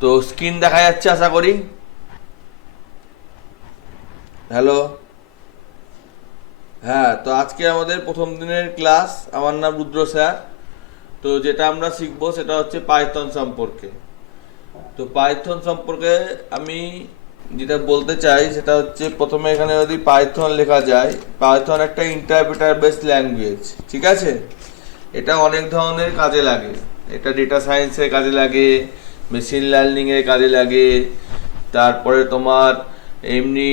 তো স্ক্রিন দেখা যাচ্ছে আশা করি। হ্যালো। হ্যাঁ, তো আজকে আমাদের প্রথম দিনের ক্লাস। আমার নাম রুদ্র স্যার। তো যেটা আমরা শিখবো সেটা হচ্ছে পাইথন সম্পর্কে। তো পাইথন সম্পর্কে আমি যেটা বলতে চাই সেটা হচ্ছে, প্রথমে এখানে যদি পাইথন লেখা যায়, পাইথন একটা ইন্টারপ্রেটার বেস ল্যাঙ্গুয়েজ, ঠিক আছে। এটা অনেক ধরনের কাজে লাগে। এটা ডেটা সায়েন্সের কাজে লাগে, মেশিন লার্নিংয়ের কাজে লাগে, তারপরে তোমার এমনি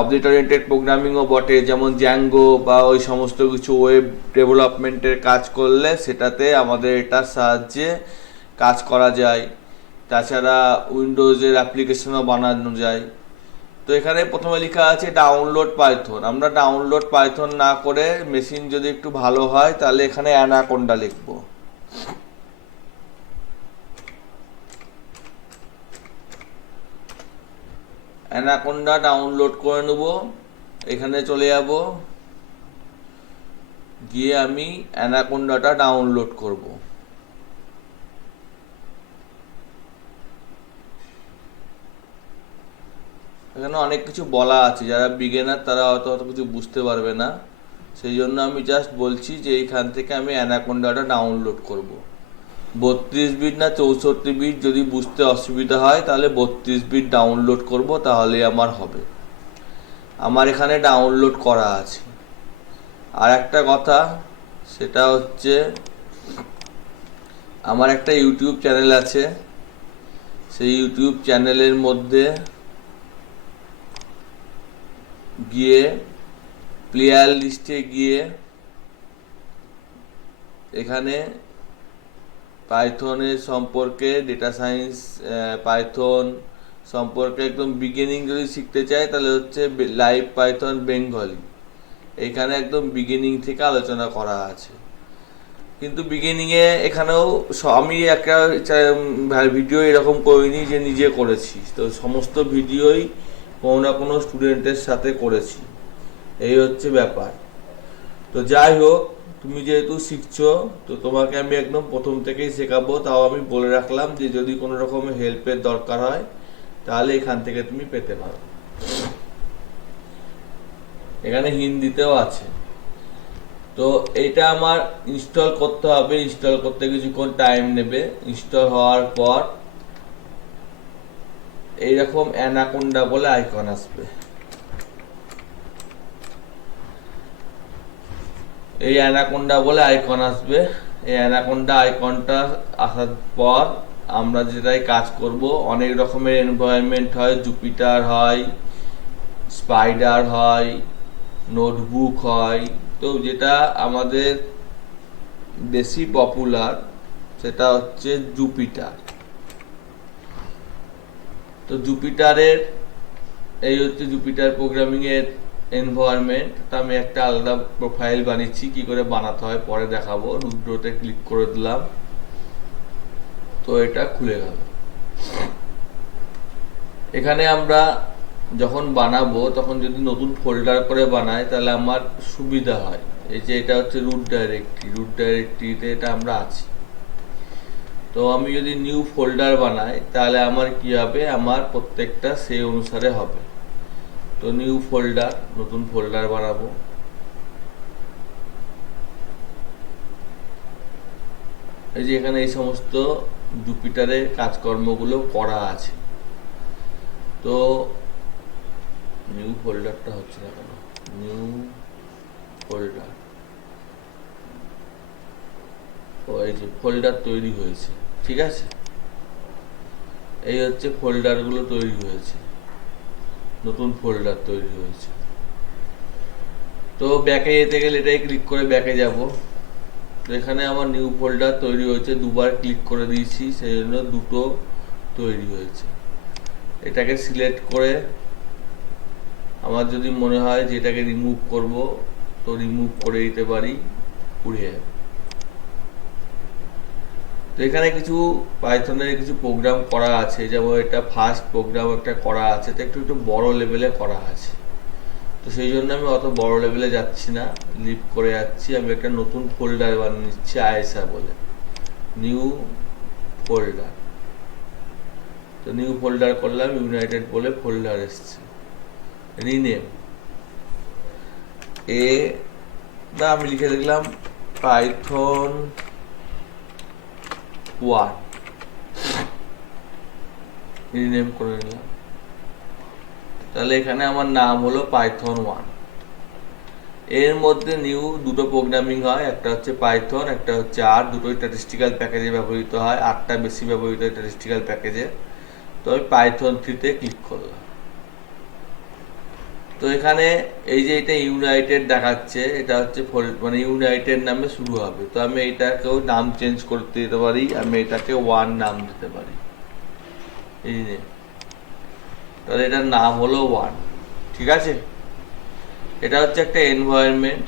অবজেক্ট ওরিয়েন্টেড প্রোগ্রামিংও বটে, যেমন জ্যাঙ্গো বা ওই সমস্ত কিছু ওয়েব ডেভেলপমেন্টের কাজ করলে সেটাতে আমাদের এটার সাহায্যে কাজ করা যায়। তাছাড়া উইন্ডোজের অ্যাপ্লিকেশনও বানানো যায়। তো এখানে প্রথমে লেখা আছে ডাউনলোড পাইথন। আমরা ডাউনলোড পাইথন না করে মেশিন যদি একটু ভালো হয় তাহলে এখানে অ্যানাকোন্ডা লিখবো। অ্যানাকোন্ডা ডাউনলোড করে নেব। এখানে চলে যাব, গিয়ে আমি অ্যানাকোন্ডাটা ডাউনলোড করব। এখানে অনেক কিছু বলা আছে, যারা বিগিনার তারা হয়তো অত কিছু বুঝতে পারবে না। সেই জন্য আমি জাস্ট বলছি যে এইখান থেকে আমি অ্যানাকোন্ডাটা ডাউনলোড করব। 32 বিট না 64 বিট, যদি বুঝতে অসুবিধা হয় তাহলে 32 বিট ডাউনলোড করব, তাহলে আমার হবে। আমার এখানে ডাউনলোড করা আছে। আর একটা কথা, সেটা হচ্ছে আমার একটা ইউটিউব চ্যানেল আছে। সেই ইউটিউব চ্যানেলের মধ্যে গিয়ে প্লেয়ার লিস্টে গিয়ে এখানে পাইথনের সম্পর্কে, ডেটা সায়েন্স, পাইথন সম্পর্কে একদম বিগিনিং যদি শিখতে চাই তাহলে হচ্ছে লাইভ পাইথন বেঙ্গলি। এখানে একদম বিগিনিং থেকে আলোচনা করা আছে। কিন্তু বিগিনিংয়ে এখানেও আমি একটা ভিডিও এরকম করিনি যে নিজে করেছি, তো সমস্ত ভিডিওই কোনো না কোনো স্টুডেন্টের সাথে করেছি। এই হচ্ছে ব্যাপার। তো যাই হোক, তুমি যেহেতু শিখছো, তো তোমাকে আমি একদম প্রথম থেকেই শেখাবো। তাও আমি বলে রাখলাম যে যদি কোনো রকমের হেল্পের দরকার হয় তাহলে এখান থেকে তুমি পেতে পারো। এখানে হিন্দিতেও আছে। তো এটা আমার ইনস্টল করতে হবে। ইনস্টল করতে কিছুক্ষণ টাইম নেবে। ইনস্টল হওয়ার পর এইরকম অ্যানাকোন্ডা বলে আইকন আসবে। এই অ্যানাকোন্ডা বলে আইকন আসবে। এই অ্যানাকোন্ডা আইকনটা আসার পর আমরা যেটাই কাজ করব, অনেক রকমের এনভায়রনমেন্ট হয়, জুপিটার হয়, স্পাইডার হয়, নোটবুক হয়। তো যেটা আমাদের বেশি পপুলার সেটা হচ্ছে জুপিটার। তো জুপিটারের এই হচ্ছে জুপিটার প্রোগ্রামিং এর এনভায়রনমেন্ট। তা আমি একটা আলাদা প্রোফাইল বানিয়েছি, কি করে বানাতে হয় পরে দেখাবো। রুদ্রতে ক্লিক করে দিলাম, তো এটা খুলে গেল। এখানে আমরা যখন বানাবো তখন যদি নতুন ফোল্ডার করে বানাই তাহলে আমার সুবিধা হয়। এই যে এটা হচ্ছে রুট ডাইরেক্টরি, রুট ডাইরেক্টরিতে এটা আমরা আছি। তো আমি যদি নিউ ফোল্ডার বানাই তাহলে আমার কি হবে, আমার প্রত্যেকটা সেই অনুসারে হবে। তো নিউ ফোল্ডার, নতুন ফোল্ডার বানাবো। এই যে এখানে এই সমস্ত জুপিটারের কাজকর্মগুলো করা আছে। তো নিউ ফোল্ডারটা হচ্ছে না কেন, নিউ ফোল্ডার, ও এই যে ফোল্ডার তৈরি হয়েছে, ঠিক আছে। এই হচ্ছে ফোল্ডারগুলো তৈরি হয়েছে, নতুন ফোল্ডার তৈরি হয়েছে। তো ব্যাকে যেতে গেলে এটাই ক্লিক করে ব্যাকে যাব। তো এখানে আমার নিউ ফোল্ডার তৈরি হয়েছে, দুবার ক্লিক করে দিয়েছি সেই জন্য দুটো তৈরি হয়েছে। এটাকে সিলেক্ট করে আমার যদি মনে হয় যে এটাকে রিমুভ করব, তো রিমুভ করে দিতে পারি, উড়ে যাবে। তো এখানে কিছু পাইথনের কিছু প্রোগ্রাম করা আছে, যেমন এটা ফার্স্ট প্রোগ্রাম একটা করা আছে, তো একটু একটু বড় লেভেলে করা আছে। তো সেই জন্য আমি অত বড় লেভেলে যাচ্ছি না, লিভ করে যাচ্ছি। আমি একটা নতুন ফোল্ডার বানিয়ে নিচ্ছি আইএসআর বলে, নিউ ফোল্ডার। তো নিউ ফোল্ডার করলাম, ইউনাইটেড বলে ফোল্ডার এসছে। রিনেম এ বা আমি লিখে দিলাম পাইথন 1, রিনেম করে নিলাম। তাহলে এখানে আমার নাম হলো পাইথন 1। এর মধ্যে নিউ দুটো প্রোগ্রামিং হয়, একটা হচ্ছে পাইথন, একটা হচ্ছে আর। দুটোই স্ট্যাটিস্টিক্যাল প্যাকেজে ব্যবহৃত হয়, আরটা বেশি ব্যবহৃত হয় স্ট্যাটিস্টিক্যাল প্যাকেজে। তো আমি পাইথন 3-তে ক্লিক করলাম। তো এখানে এই যে এটা ইউনাইটেড দেখাচ্ছে, এটা হচ্ছে মানে ইউনাইটেড নামে শুরু হবে। তো আমি এটাকেও নাম চেঞ্জ করতে দিতে পারি, আমি এটাকে 1 নাম দিতে পারি। এই যে তাহলে এটার নাম হলো 1, ঠিক আছে। এটা হচ্ছে একটা এনভায়রনমেন্ট,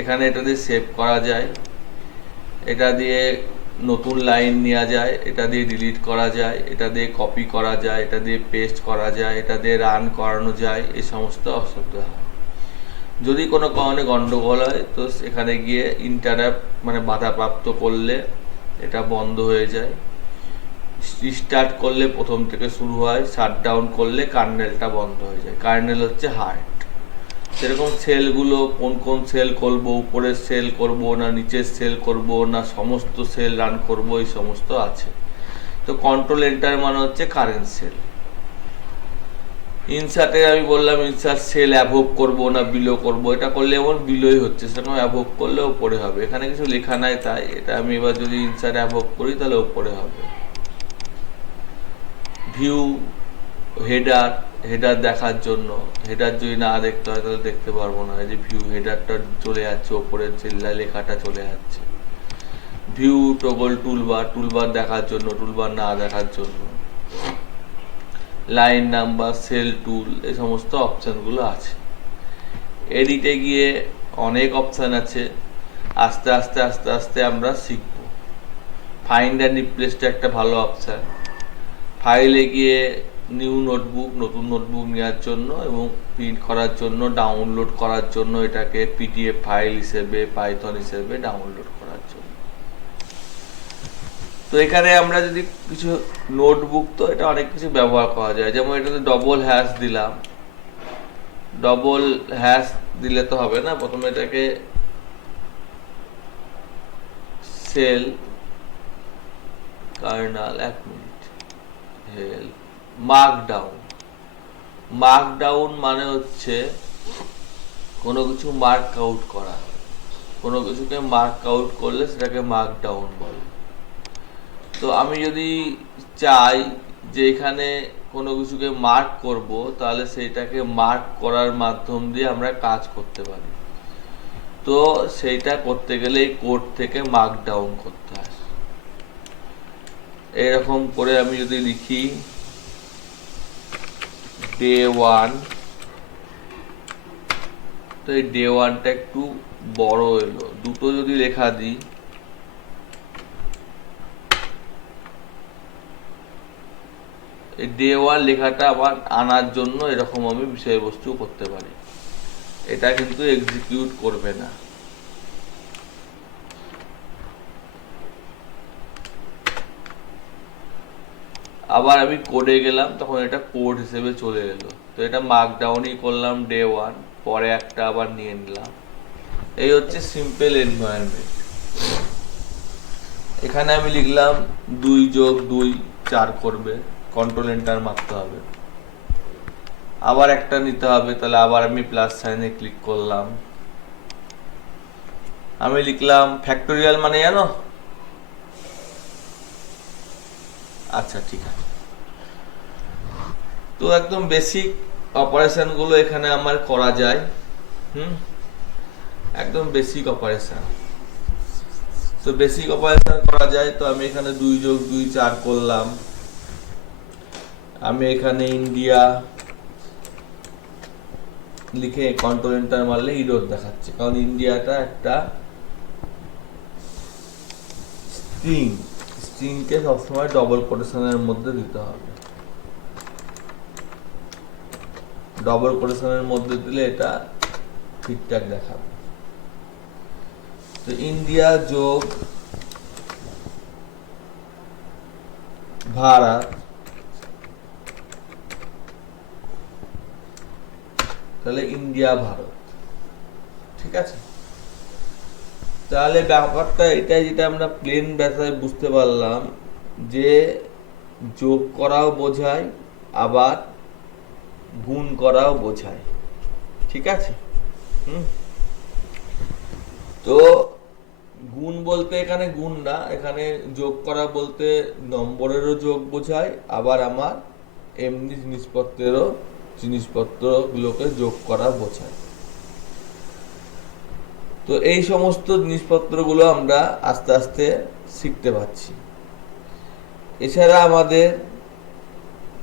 এখানে এটা দিয়ে সেভ করা যায়, এটা দিয়ে নতুন লাইন নেওয়া যায়, এটা দিয়ে ডিলিট করা যায়, এটা দিয়ে কপি করা যায়, এটা দিয়ে পেস্ট করা যায়, এটা দিয়ে রান করানো যায়, এই সমস্ত অসুবিধা হয়। যদি কোনো কারণে গন্ডগোল হয় তো এখানে গিয়ে ইন্টারাপ্ট মানে বাধাপ্রাপ্ত করলে এটা বন্ধ হয়ে যায়, রিস্টার্ট করলে প্রথম থেকে শুরু হয়, শাটডাউন করলে কার্নেলটা বন্ধ হয়ে যায়। কার্নেল হচ্ছে হার্ট। সেরকম সেলগুলো কোন কোন সেল করবো, উপরের সেল করব না নিচের সেল করব না সমস্ত সেল রান করব, এই সমস্ত আছে। তো কন্ট্রোল এন্টার মানে হচ্ছে কারেন্ট সেল। ইনসার্টে আমি বললাম ইনসার্ট সেল অ্যাভোভ করব না বিলো করব, এটা করলে এমন বিলোই হচ্ছে, সেরকম অ্যাভোভ করলে উপরে হবে। এখানে কিছু লেখা নাই তাই এটা আমি এবার যদি ইনসার্ট অ্যাভোভ করি তাহলে উপরে হবে। ভিউ হেডার, হেডার দেখার জন্য, হেডার যদি না দেখতে হয় তাহলে দেখতে পারবো না। এই যে ভিউ হেডারটা চলে যাচ্ছে, ওপরের যে লেখাটা চলে যাচ্ছে। ভিউ টগল টুলবার, টুলবার দেখার জন্য, টুলবার না দেখার জন্য। লাইন নাম্বার, সেল টুল, এই সমস্ত অপশানগুলো আছে। এডিটে গিয়ে অনেক অপশান আছে, আস্তে আস্তে আস্তে আস্তে আমরা শিখব। ফাইন্ড অ্যান্ড রিপ্লেসটা একটা ভালো অপশান। ফাইলে গিয়ে নিউ নোটবুক, নতুন নোটবুক নেওয়ার জন্য এবং প্রিন্ট করার জন্য, ডাউনলোড করার জন্য, এটাকে পিডিএফ ফাইল হিসেবে, পাইথন হিসেবে ডাউনলোড করার জন্য। তো এখানে আমরা যদি কিছু নোটবুক, তো এটা অনেক কিছু ব্যবহার করা যায়। যেমন এটাতে ডবল হ্যাশ দিলাম, ডবল হ্যাশ দিলে তো হবে না, প্রথমে এটাকে cell kernel, 1 minute, help markdown. Markdown মানে হচ্ছে কোনো কিছু মার্ক আউট করা, কোনো কিছুকে মার্ক আউট করলে সেটাকে মার্কডাউন বলে। তো আমি যদি চাই যে এখানে কোনো কিছুকে মার্ক করব, তাহলে সেইটাকে মার্ক করার মাধ্যম দিয়ে আমরা কাজ করতে পারি। তো সেইটা করতে গেলে এই কোড থেকে মার্কডাউন করতে হয়। এরকম করে আমি যদি লিখি ডে 1, তো এই ডে 1টা একটু বড় এলো। দুটো যদি লেখা দিই, এই ডে 1 লেখাটা আবার আনার জন্য এরকম আমি বিষয়বস্তু করতে পারি। এটা কিন্তু এক্সিকিউট করবে না। আবার আমি কোডে গেলাম, তখন এটা কোড হিসেবে চলে এলো। তো এটা মার্কডাউনই করলাম ডে 1, পরে একটা আবার নিয়ে নিলাম। এই হচ্ছে সিম্পল এনভায়রনমেন্ট। এখানে আমি লিখলাম 2 + 2 4 করবে, কন্ট্রোল এন্টার মারতে হবে। আবার একটা নিতে হবে, তাহলে আবার আমি প্লাস সাইনে ক্লিক করলাম। আমি লিখলাম ফ্যাক্টোরিয়াল মানে জানো? আচ্ছা ঠিক আছে। তো একদম বেসিক অপারেশন গুলো এখানে আমার করা যায়। একদম বেসিক অপারেশন। তো বেসিক অপারেশন করা যায়। তো আমি এখানে 2 + 2 4 করলাম। আমি এখানে ইন্ডিয়া লিখে কন্ট্রোল এন্টার মারলে ইরর দেখাচ্ছে, কারণ ইন্ডিয়াটা একটা স্ট্রিং, স্ট্রিংকে সবসময় ডবল কোটেশনের মধ্যে দিতে হবে। ডবল কোটেশনের মধ্যে দিলে এটা ঠিকঠাক দেখাবে। তো ইন্ডিয়া যোগ ভারত তাহলে ইন্ডিয়া ভারত। ঠিক আছে, তাহলে ব্যাপারটা এটাই, যেটা আমরা প্লেন ভাষায় বুঝতে পারলাম যে যোগ করাও বোঝায় আবার গুণ করাও বোঝায়। ঠিক আছে, তো গুণ বলতে এখানে গুণ না, এখানে যোগ করা বলতে নম্বরেরও যোগ বোঝায়, আবার আমার এমনি জিনিসপত্রগুলোকে যোগ করা বোঝায়। তো এই সমস্ত জিনিসপত্রগুলো আমরা আস্তে আস্তে শিখতে পারছি। এছাড়া আমাদের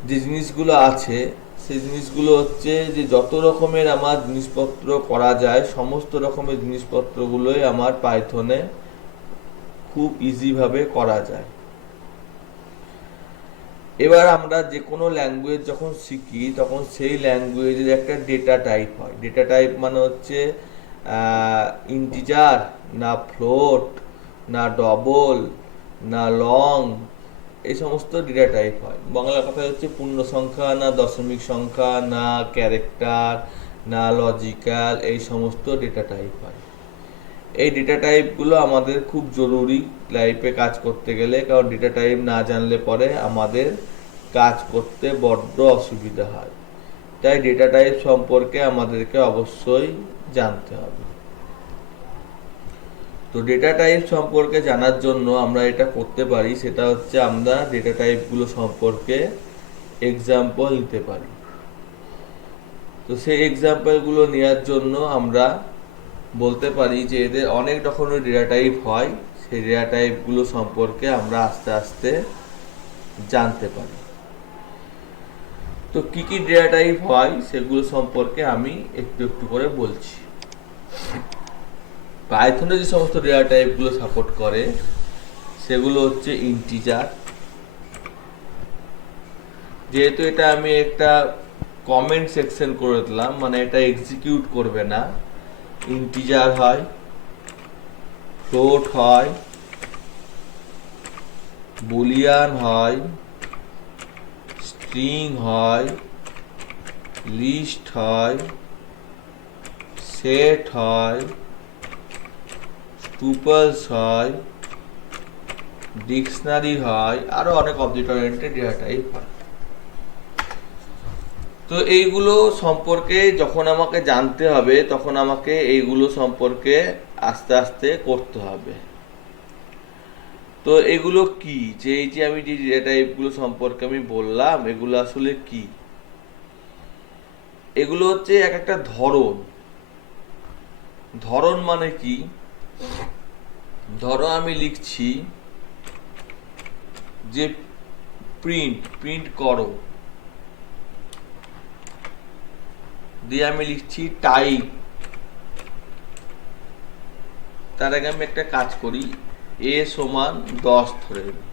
যে জিনিসগুলো আছে সেই জিনিসগুলো হচ্ছে যে যত রকমের আমার জিনিসপত্র করা যায় সমস্ত রকমের জিনিসপত্রগুলোই আমার পাইথনে খুব ইজিভাবে করা যায়। এবার আমরা যে কোনো ল্যাঙ্গুয়েজ যখন শিখি তখন সেই ল্যাঙ্গুয়েজের একটা ডেটা টাইপ হয়। ডেটা টাইপ মানে হচ্ছে ইন্টিজার না ফ্লোট না ডবল না লং, এই সমস্ত ডেটা টাইপ হয়। বাংলা কথা হচ্ছে পূর্ণ সংখ্যা না দশমিক সংখ্যা না ক্যারেক্টার না লজিক্যাল, এই সমস্ত ডেটা টাইপ হয়। এই ডেটা টাইপগুলো আমাদের খুব জরুরি লাইফে কাজ করতে গেলে, কারণ ডেটা টাইপ না জানলে পরে আমাদের কাজ করতে বড্ড অসুবিধা হয়। তাই ডেটা টাইপ সম্পর্কে আমাদেরকে অবশ্যই জানতে হবে। তো ডেটা টাইপ সম্পর্কে জানার জন্য আমরা এটা করতে পারি, সেটা হচ্ছে আমরা ডেটা টাইপগুলো সম্পর্কে এক্সাম্পল নিতে পারি। তো সেই এক্সাম্পলগুলো নেওয়ার জন্য আমরা বলতে পারি যে এদের অনেক রকমের ডেটা টাইপ হয়, সেই ডেটা টাইপগুলো সম্পর্কে আমরা আস্তে আস্তে জানতে পারি। তো কি কি ডেটা টাইপ হয় সেগুলো সম্পর্কে আমি একটু একটু করে বলছি। পাইথনে যে সমস্ত ডেটা টাইপগুলো সাপোর্ট করে সেগুলো হচ্ছে ইন্টিজার। যেহেতু এটা আমি একটা কমেন্ট সেকশন করে দিলাম, মানে এটা এক্সিকিউট করবে না, ইন্টিজার হয়, ফ্লোট হয়, বুলিয়ান হয়, স্ট্রিং হয়, লিস্ট হয়, সেট হয়, টুপলস হয়, ডিকশনারি হয়, আরো অনেক অবজেক্ট ওরিয়েন্টেড ডেটা টাইপ হয়। তো এইগুলো সম্পর্কে যখন আমাকে জানতে হবে তখন আমাকে এইগুলো সম্পর্কে আস্তে আস্তে করতে হবে। তো এগুলো কি, যে এই যে আমি যে ডেটা টাইপগুলো সম্পর্কে আমি বললাম এগুলো আসলে কি? এগুলো হচ্ছে এক একটা ধরন। ধরন মানে কি? ধরো আমি লিখছি যে প্রিন্ট করো, দিয়ে আমি লিখছি টাইপ। তার আগে আমি একটা কাজ করি, a সমান 10 ধরে নিই।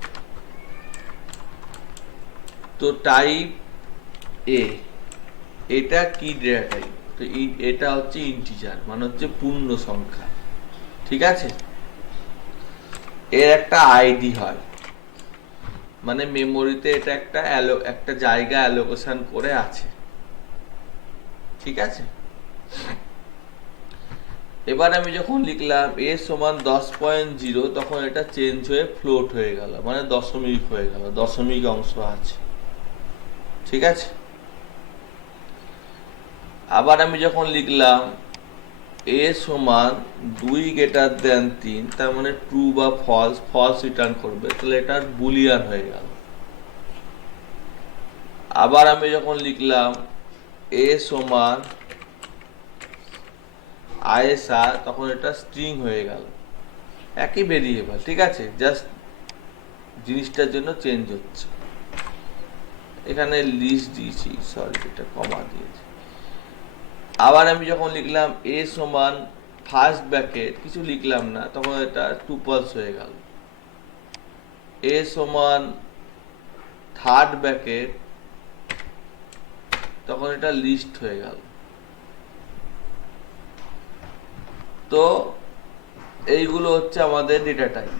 তো টাইপ a, এটা কি ডেটা টাইপ? তো এটা হচ্ছে ইন্টিজার, মানে হচ্ছে পূর্ণ সংখ্যা। ঠিক আছে, এর একটা আইডি হয়, মানে মেমোরিতে এটা একটা জায়গা অ্যালোকেশন করে আছে। ঠিক আছে, এবার আমি যখন লিখলাম a সমান 10.0 তখন এটা চেঞ্জ হয়ে ফ্লোট হয়ে গেল, মানে দশমিক হয়ে গেল, দশমিক অংশ আছে। ঠিক আছে, আবার আমি যখন লিখলাম a সমান 2 > 3, তার মানে ট্রু বা ফলস রিটার্ন করবে, তাহলে এটা বুলিয়ান হয়ে গেল। আবার আমি যখন লিখলাম a সমান ISR, তখন এটা স্ট্রিং হয়ে গেল, একই ভেরিয়েবল। ঠিক আছে, জাস্ট জিনিসটার জন্য চেঞ্জ হচ্ছে। এখানে লিস্ট দিয়েছি, সরি এটা কমা দিয়েছি। আবার আমি যখন লিখলাম a সমান ফার্স্ট ব্র্যাকেট, কিছু লিখলাম না, তখন এটা টুপলস হয়ে গেল। a সমান থার্ড ব্র্যাকেট, তখন এটা লিস্ট হয়ে গেল। তো এইগুলো হচ্ছে আমাদের ডেটা টাইপ।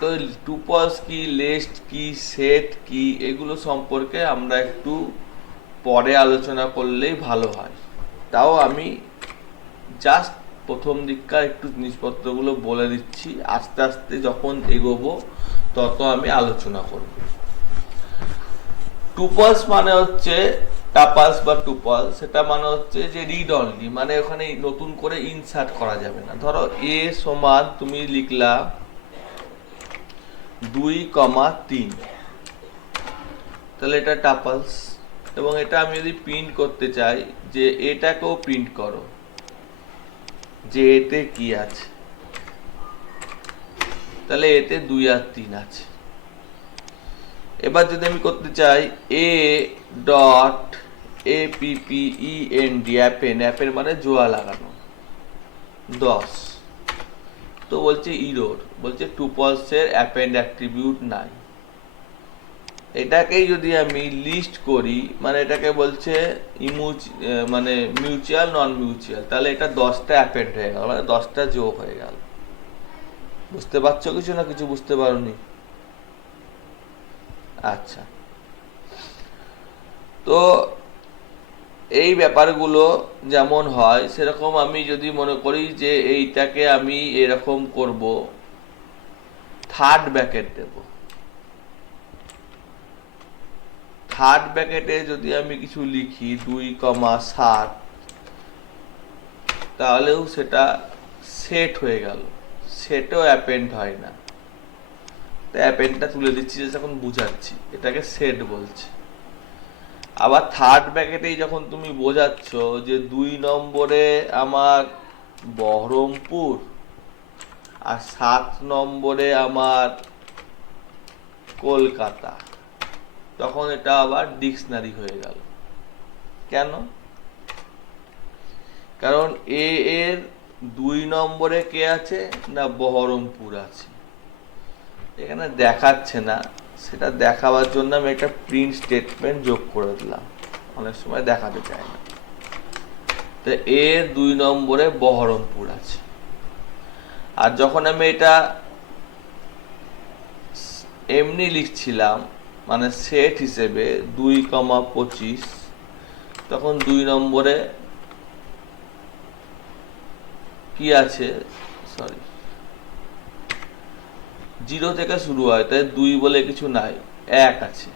তো টুপলস কি, লিস্ট কি, সেট কি, এগুলো সম্পর্কে আমরা একটু পরে আলোচনা করলেই ভালো হয়। তাও আমি জাস্ট প্রথম দিককার একটু জিনিসপত্রগুলো বলে দিচ্ছি, আস্তে আস্তে যখন এগোবো তত আমি আলোচনা করব। টুপলস মানে হচ্ছে টাপলস বা টুপল, সেটা মানে হচ্ছে যে রিড অনলি, মানে ওখানে নতুন করে ইনসার্ট করা যাবে না। ধরো এ সমান তুমি লিখলা 2,3, তাহলে এটা টাপলস। এবং এটা আমি যদি প্রিন্ট করতে চাই যে এটাকেও প্রিন্ট করো যে এতে কি আছে, তাহলে এতে 2 আর 3 আছে। এবার যদি আমি করতে চাই এ ডট APPEND, অ্যাপেন মানে জোড়া লাগানো 10, তো বলছে ইরোর, বলছে টুপলসের অ্যাপেন্ড অ্যাট্রিবিউট নাই। এটাকেই যদি আমি লিস্ট করি, মানে এটাকে বলছে মানে মিউচুয়াল নন মিউচুয়াল, তাহলে এটা 10টা অ্যাপেন্ড হয়ে গেল, মানে 10টা যোগ হয়ে গেল। বুঝতে পারছো কিছু না কিছু বুঝতে পারোনি? আচ্ছা, তো এই ব্যাপারগুলো যেমন হয় সেরকম আমি যদি মনে করি যে এইটাকে আমি এরকম করব, থার্ড ব্র্যাকেট দেব। থার্ড ব্র্যাকেটে যদি আমি কিছু লিখি 2,7, তাহলেও সেটা সেট হয়ে গেল, সেটও অ্যাপেন্ড হয় না। তো অ্যাপেন্ডটা তুলে দিচ্ছি যখন বুঝাচ্ছি, এটাকে সেট বলছে। আবার থার্ড ব্র্যাকেটেই যখন তুমি বোঝাচ্ছ যে 2 নম্বরে আমার বহরমপুর আর 7 নম্বরে আমার কলকাতা, তখন এটা আবার ডিকশনারি হয়ে গেল। কেন? কারণ এ এর 2 নম্বরে কে আছে না বহরমপুর আছে, এখানে দেখাচ্ছে না, সেটা দেখাবার জন্য আমি একটা প্রিন্ট স্টেটমেন্ট যোগ করে দিলাম, অনেক সময় দেখাতে চায় না। তো এর 2 নম্বরে বহরমপুর আছে। আর যখন আমি এটা এমনি লিখছিলাম মানে সেট হিসেবে 2,25, তখন 2 নম্বরে কি আছে, সরি 0 থেকে শুরু হয়, তাই 2 বলে কিছু নাই, 1 আছে,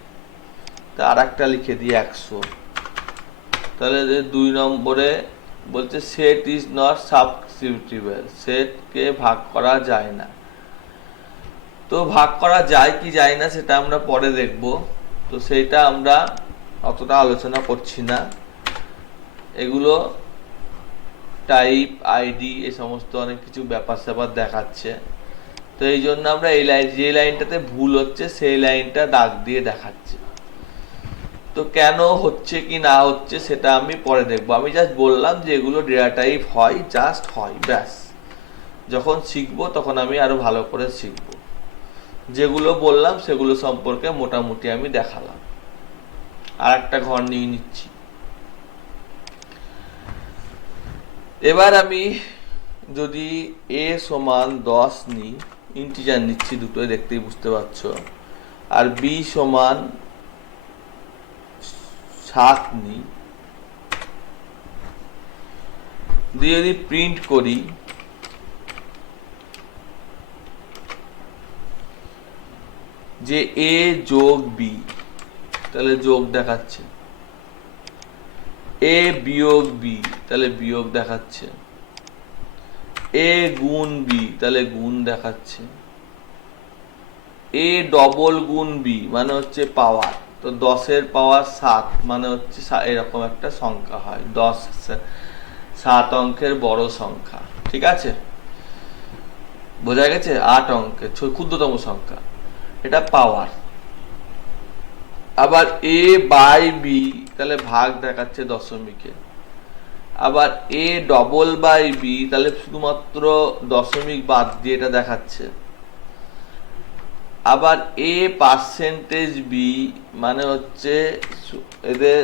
তা আর একটা লিখে দিই 100। তাহলে 2 নম্বরে বলছে সেট ইজ নট সাবস্টিটিউটেবল, সেটকে ভাগ করা যায় না। তো ভাগ করা যায় কি যায় না সেটা আমরা পরে দেখব, তো সেইটা আমরা অতটা আলোচনা করছি না। এগুলো টাইপ আইডি এই সমস্ত অনেক কিছু ব্যাপার স্যাপার দেখাচ্ছে, তো এই জন্য আমরা এই লাইন, যে লাইনটাতে ভুল হচ্ছে সেই লাইনটা দাগ দিয়ে দেখাচ্ছে। তো কেন হচ্ছে কি না হচ্ছে সেটা আমি পরে দেখবো, আমি জাস্ট বললাম যে এগুলো ডেটা টাইপ হয়, জাস্ট হয়, ব্যাস। যখন শিখবো তখন আমি আরো ভালো করে শিখবো, যেগুলো বললাম সেগুলো সম্পর্কে মোটামুটি আমি দেখালাম। আর একটা ঘর নিয়ে নিচ্ছি। এবার আমি যদি a সমান 10 নিই, ইন্টিজার নিচ্ছি, দুটোই দেখতেই বুঝতে পারছো, আর b সমান 7 নিই, দিয়ে যদি প্রিন্ট করি যে a যোগ b, তাহলে যোগ দেখাচ্ছে, a বিয়োগ b তাহলে বিয়োগ দেখাচ্ছে, a গুণ b তাহলে গুণ দেখাচ্ছে, a ডবল গুণ b মানে হচ্ছে পাওয়ার, তো 10-এর পাওয়ার 7 মানে হচ্ছে এরকম একটা সংখ্যা হয়, 10 7 অঙ্কের বড় সংখ্যা, ঠিক আছে, বোঝা গেছে? 8 অঙ্কের ক্ষুদ্রতম সংখ্যা, এটা পাওয়ার। আবার a বাই b তাহলে ভাগ দেখাচ্ছে দশমিকে, আবার a ডবল বাই b তাহলে শুধুমাত্র দশমিক বাদ দিয়ে এটা দেখাচ্ছে, আবার a পার্সেন্টেজ b মানে হচ্ছে এদের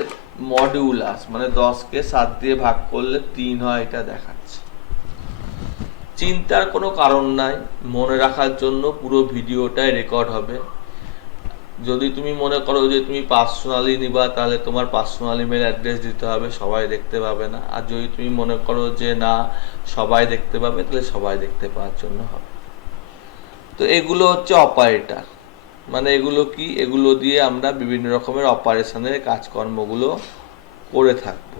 মডিউলাস, মানে 10কে 7 দিয়ে ভাগ করলে 3 হয়, এটা দেখাচ্ছে। চিন্তার কোনো কারণ নাই, মনে রাখার জন্য পুরো ভিডিওটাই রেকর্ড হবে, যদি তুমি মনে করো যে তুমি পার্সোনালি নিবা, তাহলে তোমার পার্সোনাল ইমেল অ্যাড্রেস দিতে হবে, সবাই দেখতে পাবে না। আর যদি তুমি মনে করো যে না সবাই দেখতে পাবে, তাহলে সবাই দেখতে পাওয়ার জন্য হবে। তো এগুলো হচ্ছে অপারেটর, মানে এগুলো কি, এগুলো দিয়ে আমরা বিভিন্ন রকমের অপারেশনের কাজকর্মগুলো করে থাকবো।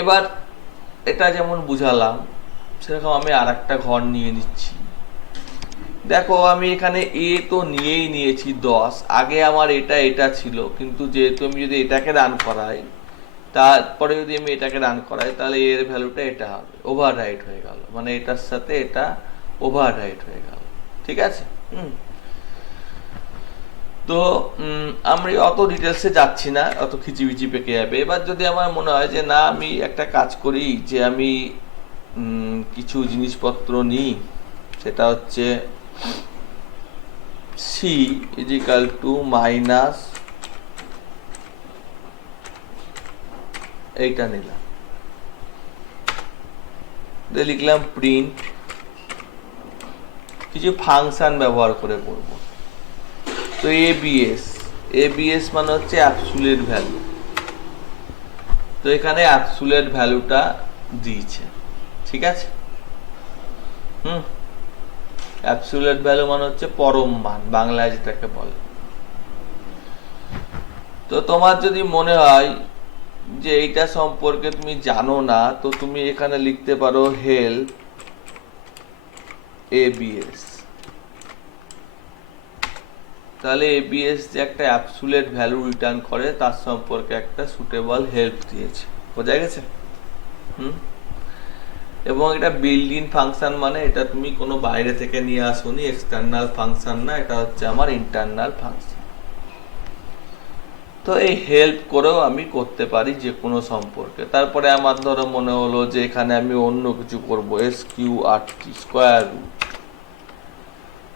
এবার এটা যেমন বুঝালাম, সেরকম আমি আর একটা ঘর নিয়ে নিচ্ছি। দেখো আমি এখানে এ তো নিয়েই নিয়েছি 10, আগে আমার এটা ছিল, কিন্তু যেহেতু আমি যদি এটাকে রান করাই, তারপরে যদি আমি এটাকে রান করাই, তাহলে এর ভ্যালুটা এটা হবে, ওভাররাইট হয়ে গেল, মানে এটার সাথে এটা ওভাররাইট হয়ে গেল। ঠিক আছে। তো আমি অত ডিটেলসে যাচ্ছি না, অত খিচিবিচি পেকে যাবে। এবার যদি আমার মনে হয় যে না আমি একটা কাজ করি, যে আমি কিছু জিনিসপত্র নিই, সেটা হচ্ছে সি ইজিক্যাল টু মাইনাস, এইটা নিলাম, লিখলাম প্রিন্ট, কিছু ফাংশন ব্যবহার করে করব। তো এবিএস মানে হচ্ছে অ্যাবসুলেট ভ্যালু। তো এখানে অ্যাবসুলেট ভ্যালুটা দিয়েছে, ঠিক আছে। অ্যাবসুলেট ভ্যালু মানে হচ্ছে পরম মান, বাংলায় যেটাকে বলে। তো তোমার যদি মনে হয় যে এইটা সম্পর্কে তুমি জানো না, তো তুমি এখানে লিখতে পারো হেল্প এবিএস। তাহলে এবিএস যে একটা অ্যাবসুলেট ভ্যালু রিটার্ন করে, তার সম্পর্কে একটা সুটেবল হেল্প দিয়েছে। বোঝা গেছে? এবং এটা বিল্ড ইন ফাংশন, মানে এটা তুমি কোনো বাইরে থেকে নিয়ে আসোনি, এক্সটার্নাল ফাংশন না, এটা হচ্ছে আমার ইন্টারনাল ফাংশন। তো এই হেল্প করেও আমি করতে পারি যে কোনো সম্পর্কে। তারপরে আমার ধরো মনে হলো যে এখানে আমি অন্য কিছু করবো, SQRT স্কোয়ার রুট।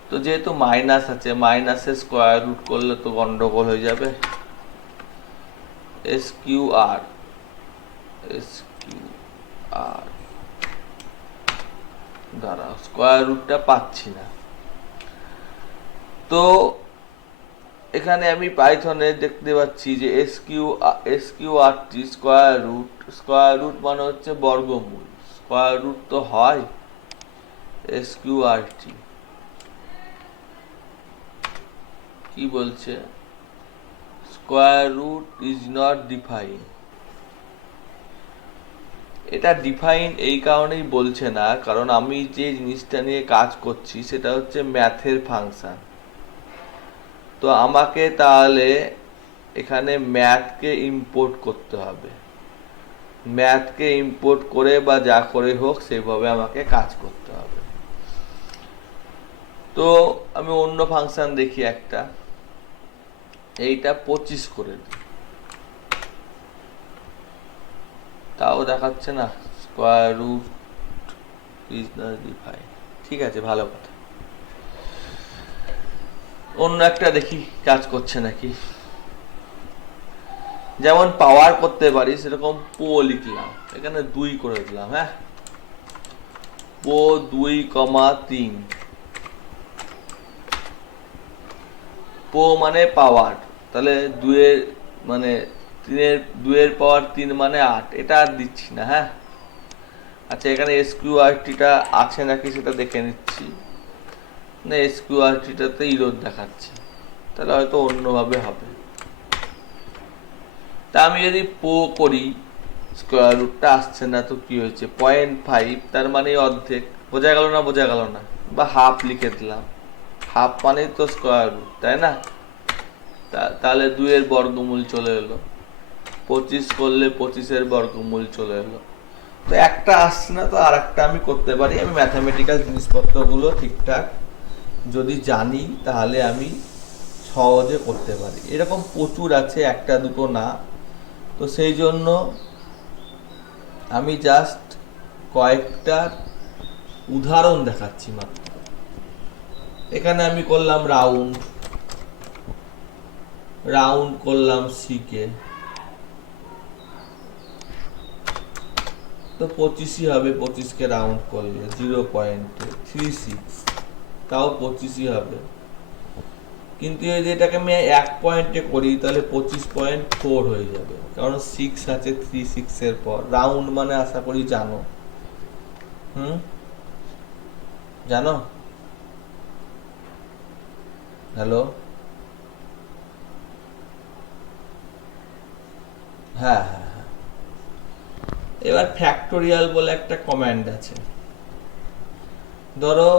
তো যেহেতু মাইনাস আছে, মাইনাসের স্কোয়ার রুট করলে তো গন্ডগোল হয়ে যাবে। SQR দ্বারা স্কোয়ার রুটটা পাচ্ছি না। তো এখানে আমি পাইথনে দেখতে পাচ্ছি যে SQRT স্কোয়ার রুট মানে হচ্ছে বর্গমূল। স্কোয়ার রুট তো হয়, SQRT কি বলছে, square root is not define. এটা ডিফাইন এই কারণেই বলছে না, কারণ আমি যে জিনিসটা নিয়ে কাজ করছি সেটা হচ্ছে ম্যাথের ফাংশন। তো আমাকে তাহলে এখানে ম্যাথকে ইম্পোর্ট করতে হবে, ম্যাথকে ইম্পোর্ট করে বা যা করে হোক সেভাবে আমাকে কাজ করতে হবে। তো আমি অন্য ফাংশন দেখি একটা, এইটা 25 করে দিই, তাও দেখাচ্ছে না, square root is not define. ঠিক আছে, ভালো কথা। অন্য একটা দেখি কাজ করছে নাকি। যেমন পাওয়ার করতে পারি, সেরকম পো লিখলাম, এখানে 2 করে দিলাম। হ্যাঁ, পো 2,3। পো মানে পাওয়ার, তাহলে 2 মানে 2 পাওয়ার 3 মানে 8। এটা আর দিচ্ছি না। হ্যাঁ, আচ্ছা, এখানে SQRT-টা আছে নাকি সেটা দেখে নিচ্ছি। না, SQRT-টাতে ইরর দেখাচ্ছে, তাহলে হয়তো অন্যভাবে হবে। তা আমি যদি পো করি, স্কোয়ার রুটটা আসছে না, তো কি হয়েছে, 0.5, তার মানে অর্ধেক। বোঝা গেল না? বোঝা গেল না? বা হাফ লিখে দিলাম, হাফ মানে তো স্কোয়ার রুট, তাই না? তাহলে 2 বর্গমূল চলে এলো, 25 করলে 25 বর্গমূল চলে এলো। তো একটা আসছে না, তো আর একটা আমি করতে পারি। আমি ম্যাথামেটিক্যাল জিনিসপত্রগুলো ঠিকঠাক যদি জানি, তাহলে আমি সহজে করতে পারি। এরকম প্রচুর আছে, একটা দুটো না। তো সেই জন্য আমি জাস্ট কয়েকটার উদাহরণ দেখাচ্ছি মাত্র। এখানে আমি করলাম রাউন্ড করলাম সিকে, তো 25 হবে। 25-কে রাউন্ড করলে 0.36, তাও 25 হবে। কিন্তু যদি এটাকে আমি 1 পয়েন্টে করি তাহলে 25.4 হয়ে যাবে, কারণ 6 আছে 3 6 এর পর। রাউন্ড মানে আশা করি জানো, জানো? হ্যালো, হ্যাঁ হ্যাঁ হ্যাঁ। এবার ফ্যাক্টোরিয়াল বলে একটা কমান্ড আছে। ধরো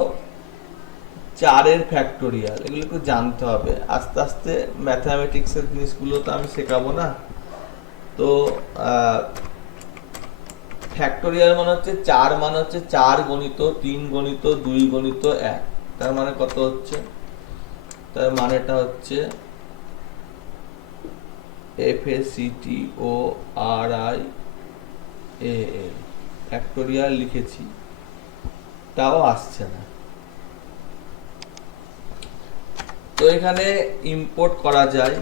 4-এর ফ্যাক্টোরিয়াল, এগুলো একটু জানতে হবে। আস্তে আস্তে ম্যাথামেটিক্সের জিনিসগুলো তো আমি শেখাবো না। তো ফ্যাক্টোরিয়াল মানে হচ্ছে 4 মানে হচ্ছে 4 গণিত 3 গণিত 2 গণিত 1। তার মানে কত হচ্ছে? তার মানেটা হচ্ছে FACTORIAL। ফ্যাক্টোরিয়াল লিখেছি, তাও আসছে না। তো এখানে ইম্পোর্ট করা যায়।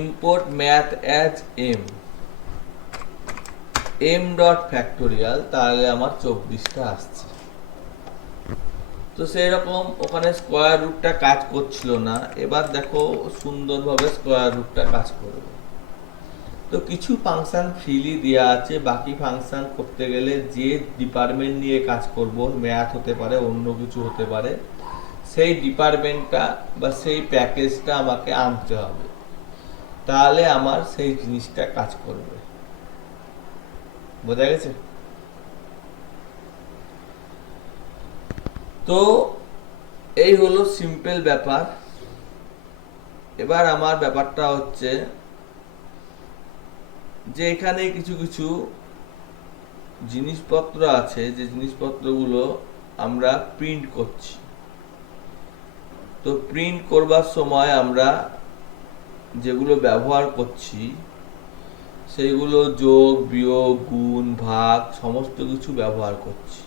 import math as m dot factorial, তাহলে আমার 24টা আসছে। তো সেই রকম ওখানে স্কোয়ার রুটটা কাজ করছিল না। এবার দেখো সুন্দরভাবে স্কোয়ার রুটটা কাজ করবে। তো কিছু ফাংশন ফ্রিলি দেওয়া আছে, বাকি ফাংশন করতে গেলে যে ডিপার্টমেন্ট নিয়ে কাজ করব, ম্যাথ হতে পারে, অন্য কিছু হতে পারে, সেই ডিপার্টমেন্টটা বা সেই প্যাকেজটা আমাকে আনতে হবে, তাহলে আমার সেই জিনিসটা কাজ করবে। বোঝা গেছে? তো এই হলো সিম্পল ব্যাপার। এবার আমার ব্যাপারটা হচ্ছে যে এখানে কিছু কিছু জিনিসপত্র আছে, যে জিনিসপত্রগুলো আমরা প্রিন্ট করছি। তো প্রিন্ট করবার সময় আমরা যেগুলো ব্যবহার করছি সেইগুলো যোগ বিয়োগ গুণ ভাগ সমস্ত কিছু ব্যবহার করছি।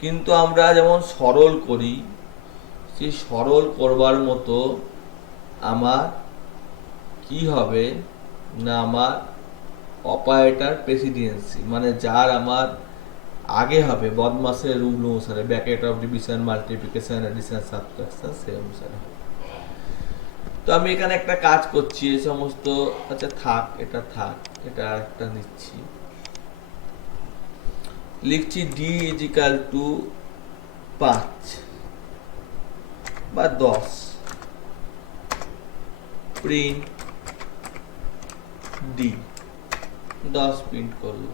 কিন্তু আমরা যেমন সরল করি, সেই সরল করবার মতো আমার কি হবে না, আমার অপারেটর প্রেসিডেন্সি, মানে যার আমার আগে হবে বদমাসের রুল অনুসারে, bracket of division multiplication addition subtraction সেই অনুসারে হবে। তো আমি এখানে একটা কাজ করছি, এই সমস্ত আচ্ছা থাক, এটা থাক, এটা একটা নিচ্ছি, লিখছি ডি ইজ ইকাল টু 5 বা 10, প্রিন্ট ডি, 10 প্রিন্ট করলো।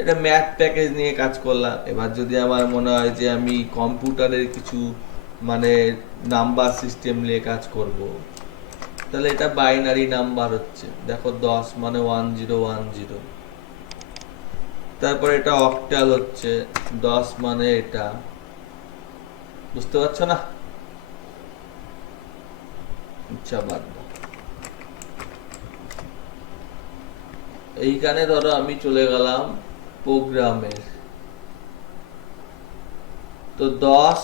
এটা ম্যাথ প্যাকেজ নিয়ে কাজ করলাম। এবার যদি আমার মনে হয় যে আমি কম্পিউটারের কিছু মানে নাম্বার সিস্টেম নিয়ে কাজ করব, তাহলে এটা বাইনারি নাম্বার হচ্ছে। দেখো 10 মানে 1010, তারপর এটা অক্টাল হচ্ছে 10 মানে এটা। বুঝতে পারছো না? আচ্ছা বাদ দাও। এইখানে ধরো আমি চলে গেলাম প্রোগ্রামের। তো 10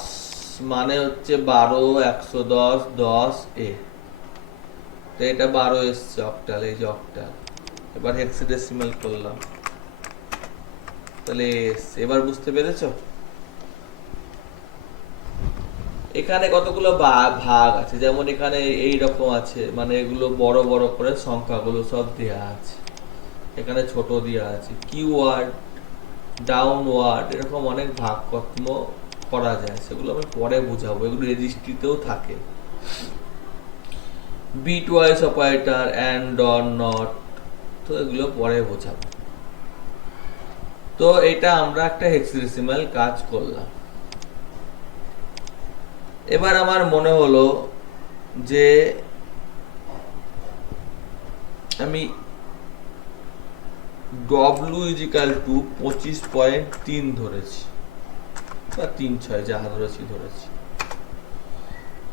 মানে হচ্ছে 12 110 10 তো এটা 12 এসছে অক্টাল, এই যে অক্টাল। এবার হেক্সাডেসিমাল করলাম, তাহলে এবার বুঝতে পেরেছো? এখানে কতগুলো ভাগ আছে, যেমন এখানে এই রকম আছে, মানে এগুলো বড় বড় করে সংখ্যাগুলো সব দেয়া আছে, এখানে ছোট দেয়া আছে। কিওয়ার্ড ডাউনওয়ার্ড এরকম অনেক ভাগকর্ম করা যায়, সেগুলো আমি পরে বুঝাবো। এগুলো রেজিস্ট্রিতেও থাকে। Bitwise operator, and or not, তো এগুলো পরে বোঝাবো। তো এটা আমরা একটা হেক্সাডেসিমাল কাজ করলাম। এবার আমার মনে হলো যে আমি ডব্লিউ ইজ ইকাল টু 25.3 ধরেছি, বা 3.6 যা ধরেছি,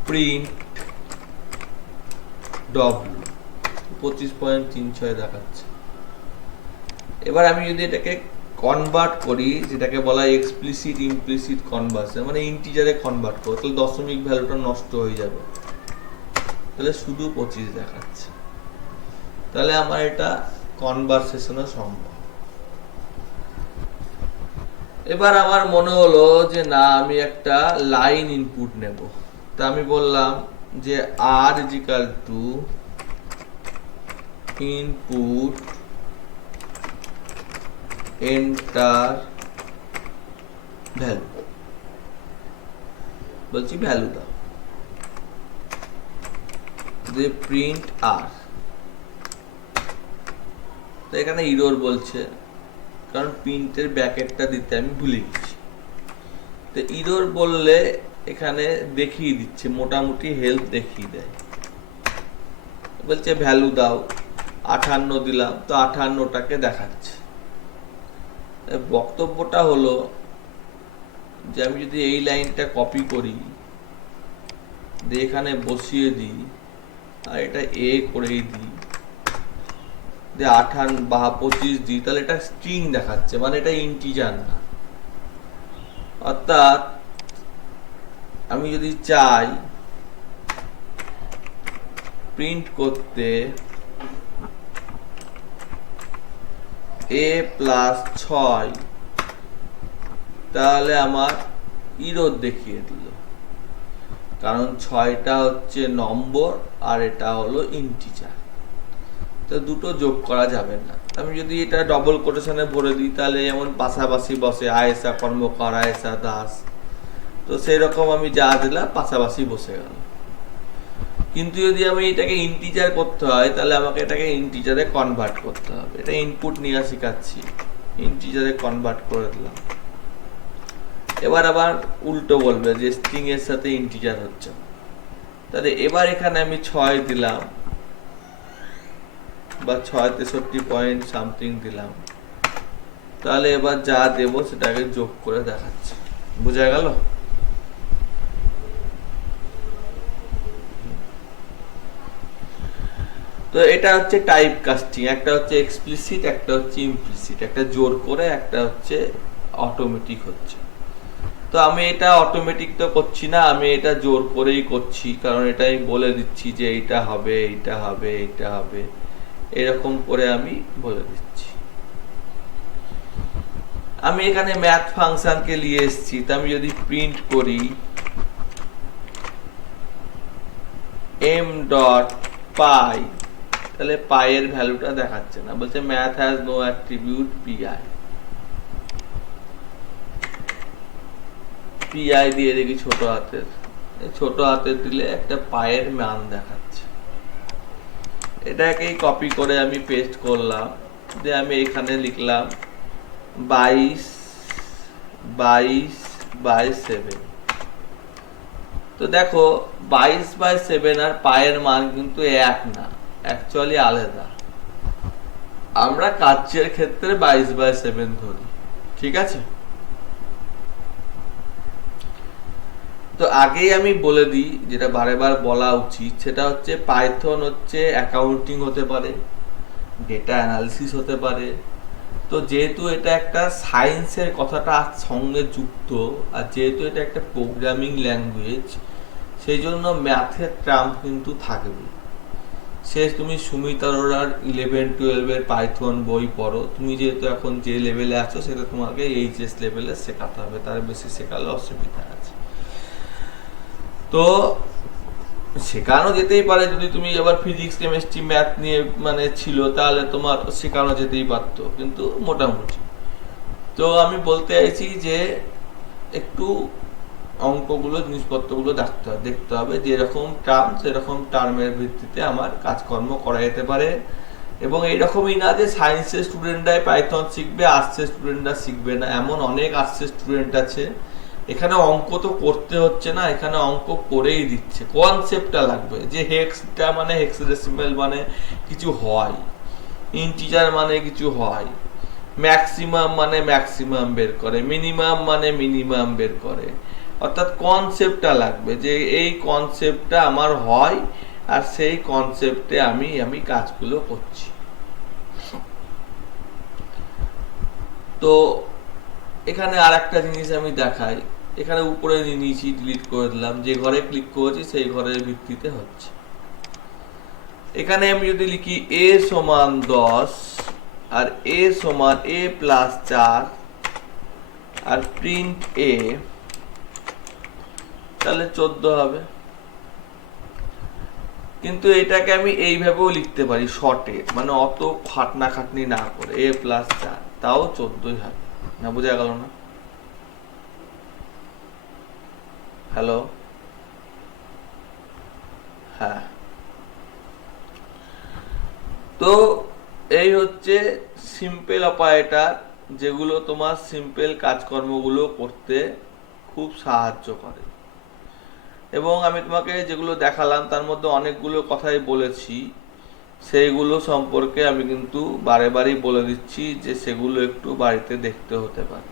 প্রিন্ট ডব্লিউ 25.36 দেখাচ্ছে। এবার আমি যদি এটাকে কনভার্ট করি, যেটাকে বলা হয় এক্সপ্লিসিট ইমপ্লিসিট কনভার্সন, মানে ইন্টিজারে কনভার্ট করো, তাহলে দশমিক ভ্যালুটা নষ্ট হয়ে যাবে, তাহলে শুধু 25 দেখাচ্ছে। তাহলে আমার এটা কনভারসেশনও সম্ভব। এবার আমার মনে হলো যে না, আমি একটা লাইন ইনপুট নেব। তা আমি বললাম যে আর is equal to input enter value, বলছি ভ্যালু দাও, যে প্রিন্ট আর। তো এখানে ইরর বলছে, কারণ প্রিন্টের ব্যাকেটটা দিতে আমি ভুলে গেছি। তো ইরর বললে এখানে দেখিয়ে দিচ্ছে, মোটামুটি হেল্প দেখিয়ে দেয়। বলছে ভ্যালু দাও, 58 দিলাম, তো 58টাকে দেখাচ্ছে। বক্তব্যটা হলো যে আমি যদি এই লাইনটা কপি করি, এখানে বসিয়ে দিই, আর এটা এ করেই দিই, 58 বা 25 দিই, তাহলে এটা স্ট্রিং দেখাচ্ছে, মানে এটা ইন্টিজার না। অর্থাৎ আমি যদি চাই প্রিন্ট করতে a+6, তাহলে আমার ইরর দেখিয়ে দিল, কারণ 6টা হচ্ছে নম্বর আর এটা হলো ইন্টিজার, তো দুটো যোগ করা যাবে না। আমি যদি এটা ডবল কোটেশনে ভরে দিই, তাহলে যেমন পাশাপাশি বসে আয়েশা কর্মকার, আয়েশা দাস, তো সেই রকম আমি যা দিলাম পাশাপাশি বসে গেল। কিন্তু যদি আমি এটাকে ইন্টিজার করতে হয়, তাহলে আমাকে এটাকে ইন্টিজারে কনভার্ট করতে হবে। এটা ইনপুট নিয়ে শেখাচ্ছি, ইন্টিজারে কনভার্ট করে দিলাম। এবার আবার উল্টো বলবে যে স্ট্রিং এর সাথে ইন্টিজার হচ্ছে, তাহলে এবার এখানে আমি 6 দিলাম বা 663 পয়েন্ট সামথিং দিলাম, তাহলে এবার যা দেব সেটাকে যোগ করে দেখাচ্ছে। বোঝা গেল? তো এটা হচ্ছে টাইপ কাস্টিং, একটা হচ্ছে এক্সপ্লিসিট, একটা হচ্ছে ইমপ্লিসিট, একটা জোর করে, একটা হচ্ছে অটোমেটিক হচ্ছে। তো আমি এটা অটোমেটিক তো করছি না, আমি এটা জোর করেই করছি, কারণ এটাই বলে দিচ্ছি যে এইটা হবে, এইটা হবে, এইটা হবে, এরকম করে আমি বলে দিচ্ছি। আমি এখানে ম্যাথ ফাংশনকে নিয়ে এসেছি, তো আমি যদি প্রিন্ট করি m.py, তাহলে পাই এর ভ্যালুটা দেখাচ্ছে না, বলছে math has no attribute PI. PI দিয়ে দেখি ছোট হাতের, ছোট হাতের দিলে একটা পায়ের মান দেখাচ্ছে। এটাকেই কপি করে আমি পেস্ট করলাম, যে আমি এখানে লিখলাম 22/7। তো দেখো 22/7 আর পায়ের মান কিন্তু এক না, অ্যাকচুয়ালি আলাদা। আমরা কাজের ক্ষেত্রে 22/7 ধরি, ঠিক আছে? তো আগেই আমি বলে দিই, যেটা বারেবার বলা উচিত, সেটা হচ্ছে পাইথন হচ্ছে অ্যাকাউন্টিং হতে পারে, ডেটা অ্যানালিসিস হতে পারে। তো যেহেতু এটা একটা সায়েন্সের কথাটা সঙ্গে যুক্ত, আর যেহেতু এটা একটা প্রোগ্রামিং ল্যাঙ্গুয়েজ, সেই জন্য ম্যাথের টার্ম কিন্তু থাকবে। তুমি সুমিত আরোরার 11-12 পাইথন বই পড়ো, তুমি যেহেতু এখন যে লেভেলে আছো সেটা তোমাকে এইচএস লেভেলে শেখাতে হবে, তার বেশি শেখালে অসুবিধা আছে। তো শেখানো যেতেই পারে, যদি তুমি আবার ফিজিক্স কেমিস্ট্রি ম্যাথ নিয়ে মানে ছিল, তাহলে তোমার শেখানো যেতেই পারতো, কিন্তু মোটামুটি। তো আমি বলতে চাইছি যে একটু অঙ্কগুলো, জিনিসপত্রগুলো দেখতে হবে, যেরকম টার্ম সেরকম টার্মের ভিত্তিতে আমার কাজকর্ম করা যেতে পারে। এবং এইরকমই না যে সায়েন্সের স্টুডেন্টরাই পাইথন শিখবে, আর্টসের স্টুডেন্টরা শিখবে না, এমন অনেক আর্টসের স্টুডেন্ট আছে। এখানে অঙ্ক তো করতে হচ্ছে না, এখানে অঙ্ক করেই দিচ্ছে, কনসেপ্টটা লাগবে, যে হেক্সটা মানে হেক্সাডেসিমাল মানে কিছু হয়, ইন্টিজার মানে কিছু হয়, ম্যাক্সিমাম মানে ম্যাক্সিমাম বের করে, মিনিমাম মানে মিনিমাম বের করে। অর্থাৎ কনসেপ্টটা লাগবে, যে এই কনসেপ্টটা আমার হয়, আর সেই কনসেপ্টে আমি কাজগুলো করছি। তো এখানে আর একটা জিনিস আমি দেখাই, এখানে উপরে নিয়ে নিয়েছি, ডিলিট করে দিলাম, যে ঘরে ক্লিক করেছি সেই ঘরের ভিত্তিতে হচ্ছে। এখানে আমি যদি লিখি a সমান 10 আর a সমান a প্লাস 4 আর প্রিন্ট a, তাহলে 14 হবে। কিন্তু এটাকে আমি এইভাবেও লিখতে পারি শর্টে, মানে অত খাটনি না করে a প্লাস 4, তাও 14ই হবে। না বোঝা গেল না? হ্যালো, হ্যাঁ। তো এই হচ্ছে সিম্পল অপারেটর, যেগুলো তোমার সিম্পল কাজকর্মগুলো করতে খুব সাহায্য করে। এবং আমি তোমাকে যেগুলো দেখালাম তার মধ্যে অনেকগুলো কথাই বলেছি, সেইগুলো সম্পর্কে আমি কিন্তু বারে বারেই বলে দিচ্ছি যে সেগুলো একটু বাড়িতে দেখতে হতে পারে।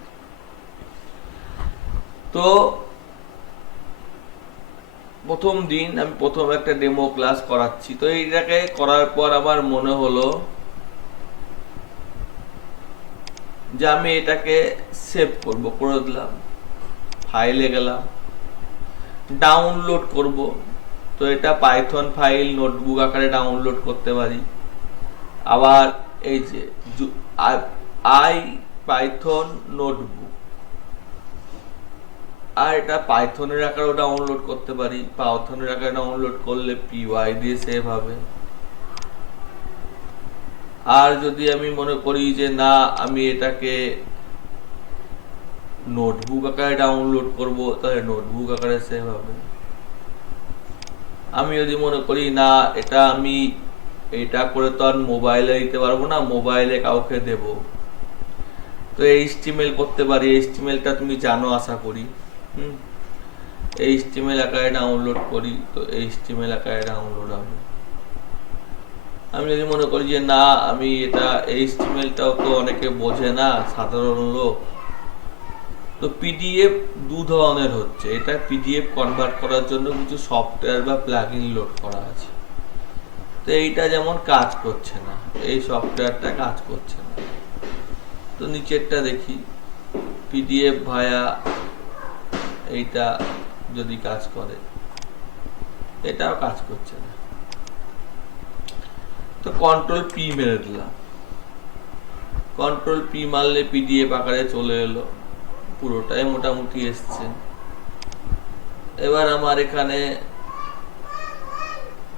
তো প্রথম দিন আমি প্রথম একটা ডেমো ক্লাস করাচ্ছি। তো এইটাকে করার পর আমার মনে হলো যে আমি এটাকে সেভ করব, করে দিলাম, ফাইলে গেলাম, ডাউনলোড করব। তো এটা পাইথন ফাইল নোটবুক আকারে ডাউনলোড করতে পারি। আবার এই যে আই পাইথন নোটবুক, আর এটা পাইথনের আকারেও ডাউনলোড করতে পারি। পাইথনের আকারে ডাউনলোড করলে py দিয়ে সেভ হবে। আর যদি আমি মনে করি যে না, আমি এটাকে নোটবুক আকারে ডাউনলোড করব, তাহলে নোটবুক আকারে সেভ হবে। আমি যদি মনে করি না, এটা করে তো আর মোবাইলে দিতে পারবো না, মোবাইলে কাউকে দেব, তো HTML করতে পারি। HTML-টা তুমি জানো আশা করি। HTML আকারে ডাউনলোড করি, তো HTML আকারে ডাউনলোড হবে। আমি যদি মনে করি যে না, আমি এটা HTML-টাও তো অনেকে বোঝে না, সাধারণ লোক, তো PDF দু ধরনের হচ্ছে। এটা PDF কনভার্ট করার জন্য কিছু সফটওয়্যার বা প্লাগইন লোড করা আছে। তো এইটা যেমন কাজ করছে না, এই সফটওয়্যারটা কাজ করছে না। তো নিচেরটা দেখি, PDF ভায়া এইটা যদি কাজ করে, এটাও কাজ করছে না। তো কন্ট্রোল P মেরে দিলাম। কন্ট্রোল P মারলে PDF আকারে চলে এলো, পুরোটাই মোটামুটি এসছে। এবার আমার এখানে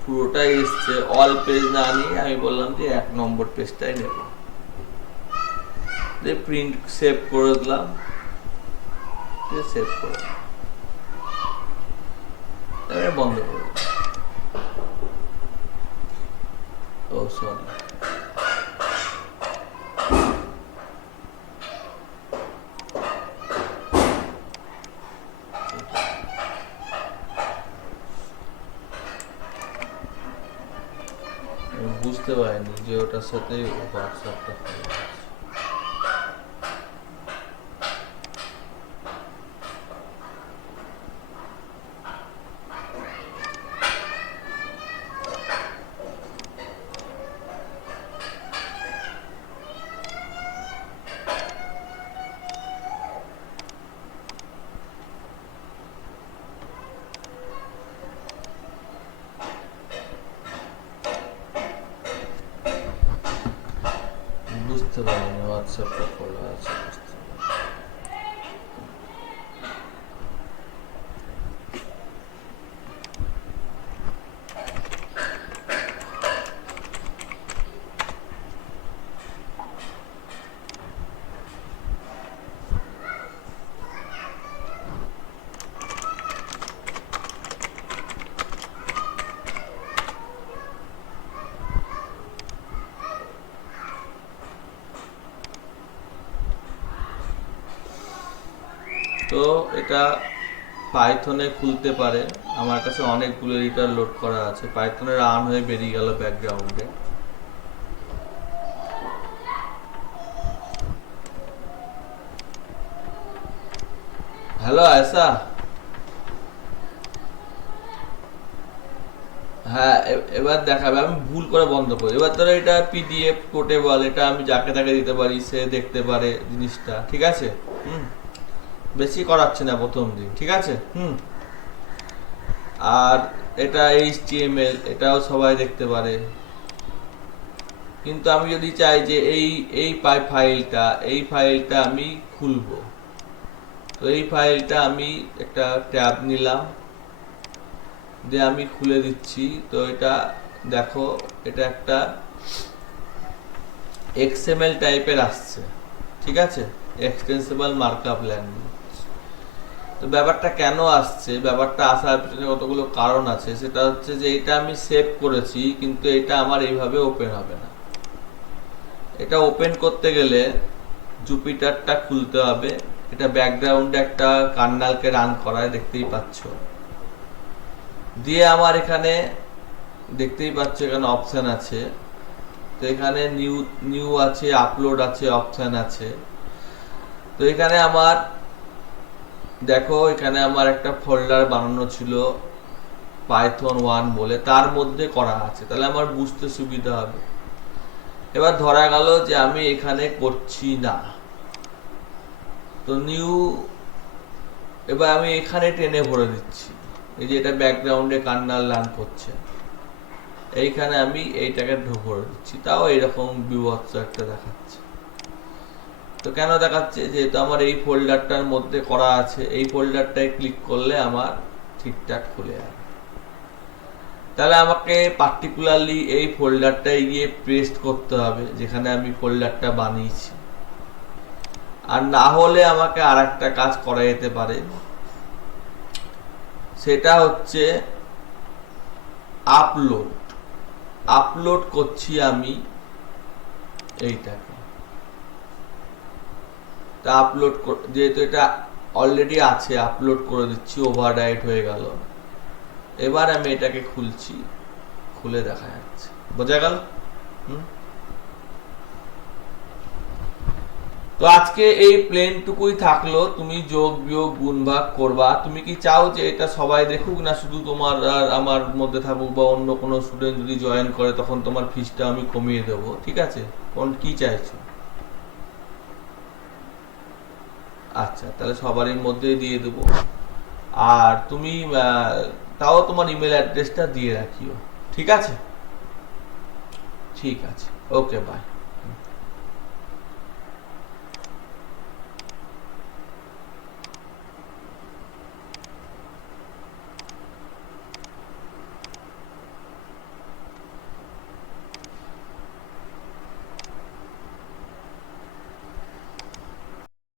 পুরোটাই এসছে, অল পেজ না নিয়ে আমি বললাম যে 1 নম্বর পেজটাই নেব। প্রিন্ট সেভ করে দিলাম, সেভ করে এবারে বন্ধ করে দিলাম। ও সরি, বুঝতে পারিনি যে ওটার সাথে হোয়াটসঅ্যাপটা খোলা আছে। বুঝতে পারিনি হোয়াটসঅ্যাপটা খোলা আছে। তো এটা পাইথনে খুলতে পারে। আমার কাছে অনেকগুলো এডিটর লোড করা আছে। পাইথনে রান হয়ে বেরিয়ে গেল ব্যাকগ্রাউন্ডে। হ্যালো আয়সা, হ্যাঁ এবার দেখাবে। আমি ভুল করে বন্ধ করি। এবার ধরো এটা PDF পোর্টেবল, এটা আমি যাকে তাকে দিতে পারি, সে দেখতে পারে জিনিসটা, ঠিক আছে? বেশি করাচ্ছে না প্রথম দিন, ঠিক আছে? আর এটা HTML, এটাও সবাই দেখতে পারে। কিন্তু আমি যদি চাই যে এই ফাইলটা আমি খুলবো, তো এই ফাইলটা আমি একটা ট্যাব নিলাম, দিয়ে আমি খুলে দিচ্ছি। তো এটা দেখো, এটা একটা XML টাইপের আসছে, ঠিক আছে, এক্সটেন্সিবল মার্কআপ ল্যাঙ্গুয়েজ। তো ব্যাপারটা কেন আসছে, ব্যাপারটা আসার পিছনে কতগুলো কারণ আছে। সেটা হচ্ছে যে এটা আমি সেভ করেছি, কিন্তু এটা আমার এইভাবে ওপেন হবে না। এটা ওপেন করতে গেলে জুপিটারটা খুলতে হবে। এটা ব্যাকগ্রাউন্ডে একটা কার্নালকে রান করায়, দেখতেই পাচ্ছ। দিয়ে আমার এখানে দেখতেই পাচ্ছ এখানে অপশন আছে। তো এখানে নিউ আছে, আপলোড আছে, অপশন আছে। তো এখানে আমার দেখো, এখানে আমার একটা ফোল্ডার বানানো ছিল পাইথন 1 বলে, তার মধ্যে করা আছে, তাহলে আমার বুঝতে সুবিধা হবে। এবার ধরা গেল যে আমি এখানে করছি না, তো নিউ, এবার আমি এখানে টেনে ভরে দিচ্ছি। এই যে এটা ব্যাকগ্রাউন্ডে কার্নাল রান করছে, এইখানে আমি এইটাকে ভরে দিচ্ছি, তাও এরকম বিভৎস একটা দেখাচ্ছে। তো কেন দেখাচ্ছে, যেহেতু আমার এই ফোল্ডারটার মধ্যে করা আছে, এই ফোল্ডারটায় ক্লিক করলে আমার ঠিকঠাক খুলে যাবে। তাহলে আমাকে পার্টিকুলারলি এই ফোল্ডারটায় গিয়ে পেস্ট করতে হবে যেখানে আমি ফোল্ডারটা বানিয়েছি। আর না হলে আমাকে আর একটা কাজ করা যেতে পারে, সেটা হচ্ছে আপলোড করছি আমি এইটাকে। তা আপলোড, যেহেতু এটা অলরেডি আছে, আপলোড করে দিচ্ছি, ওভাররাইট হয়ে গেল। এবার আমি এটাকে খুলছি, খুলে দেখা যাচ্ছে, বোঝা গেল? তো আজকে এই প্লেনটুকুই থাকলো। তুমি যোগ বিয়োগ গুণ ভাগ করবা। তুমি কি চাও যে এটা সবাই দেখুক, না শুধু তোমার আর আমার মধ্যে থাকুক, বা অন্য কোনো স্টুডেন্ট যদি জয়েন করে তখন তোমার ফিসটা আমি কমিয়ে দেবো, ঠিক আছে? কোন কি চাইছো? আচ্ছা, তাহলে সবারই মধ্যেই দিয়ে দেবো। আর তুমি তাও তোমার ইমেল অ্যাড্রেসটা দিয়ে রাখিও, ঠিক আছে? ঠিক আছে, ওকে, বাই।